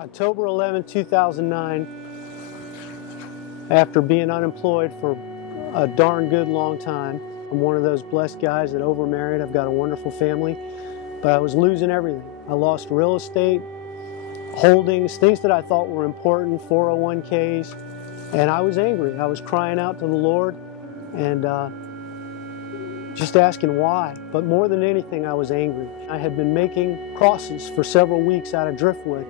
October 11, 2009, after being unemployed for a darn good long time. I'm one of those blessed guys that overmarried. I've got a wonderful family, but I was losing everything. I lost real estate, holdings, things that I thought were important, 401ks, and I was angry. I was crying out to the Lord and just asking why. But more than anything, I was angry. I had been making crosses for several weeks out of driftwood.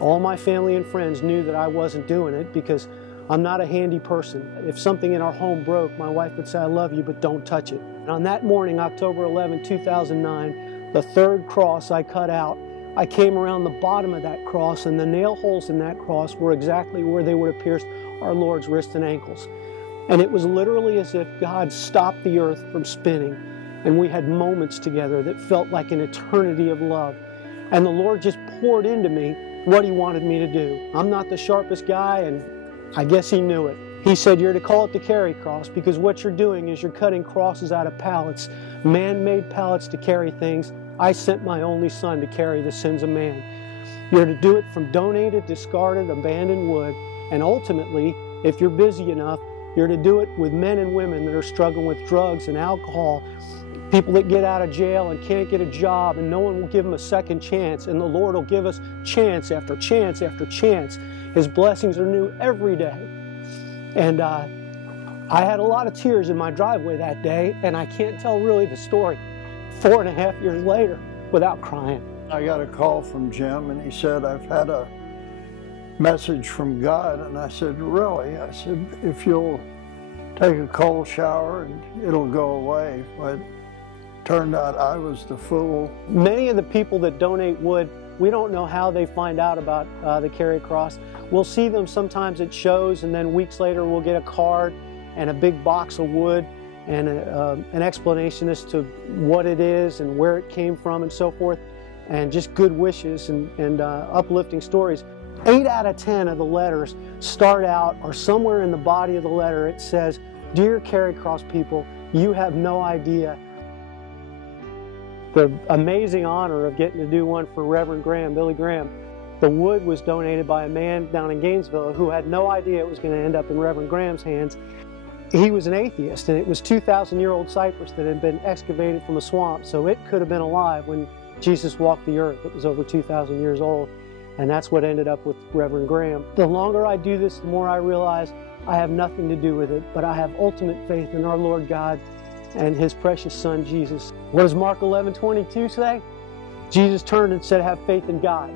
All my family and friends knew that I wasn't doing it because I'm not a handy person. If something in our home broke, my wife would say, "I love you, but don't touch it." And on that morning, October 11, 2009, the third cross I cut out, I came around the bottom of that cross, and the nail holes in that cross were exactly where they would have pierced our Lord's wrists and ankles. And it was literally as if God stopped the earth from spinning, and we had moments together that felt like an eternity of love. And the Lord just poured into me what He wanted me to do. I'm not the sharpest guy, and I guess He knew it. He said, "You're to call it the carry cross, because what you're doing is you're cutting crosses out of pallets, man-made pallets to carry things. I sent my only Son to carry the sins of man." You're to do it from donated, discarded, abandoned wood, and ultimately, if you're busy enough, you're to do it with men and women that are struggling with drugs and alcohol, people that get out of jail and can't get a job, and no one will give them a second chance, and the Lord will give us chance after chance after chance. His blessings are new every day. And I had a lot of tears in my driveway that day, and I can't tell really the story 4.5 years later without crying. I got a call from Jim, and he said, "I've had a message from God." And I said, "Really?" I said, "If you'll take a cold shower and it'll go away." But turned out I was the fool. Many of the people that donate wood, we don't know how they find out about the Carry Cross. We'll see them sometimes at shows, and then weeks later we'll get a card and a big box of wood and an explanation as to what it is and where it came from and so forth, and just good wishes and uplifting stories. 8 out of 10 of the letters start out, or somewhere in the body of the letter it says, "Dear Carry Cross people, you have no idea." The amazing honor of getting to do one for Reverend Graham, Billy Graham. The wood was donated by a man down in Gainesville who had no idea it was going to end up in Reverend Graham's hands. He was an atheist, and it was 2,000-year-old cypress that had been excavated from a swamp, so it could have been alive when Jesus walked the earth. It was over 2,000 years old, and that's what ended up with Reverend Graham. The longer I do this, the more I realize I have nothing to do with it, but I have ultimate faith in our Lord God and His precious Son, Jesus. What does Mark 11:22 say? Jesus turned and said, "Have faith in God."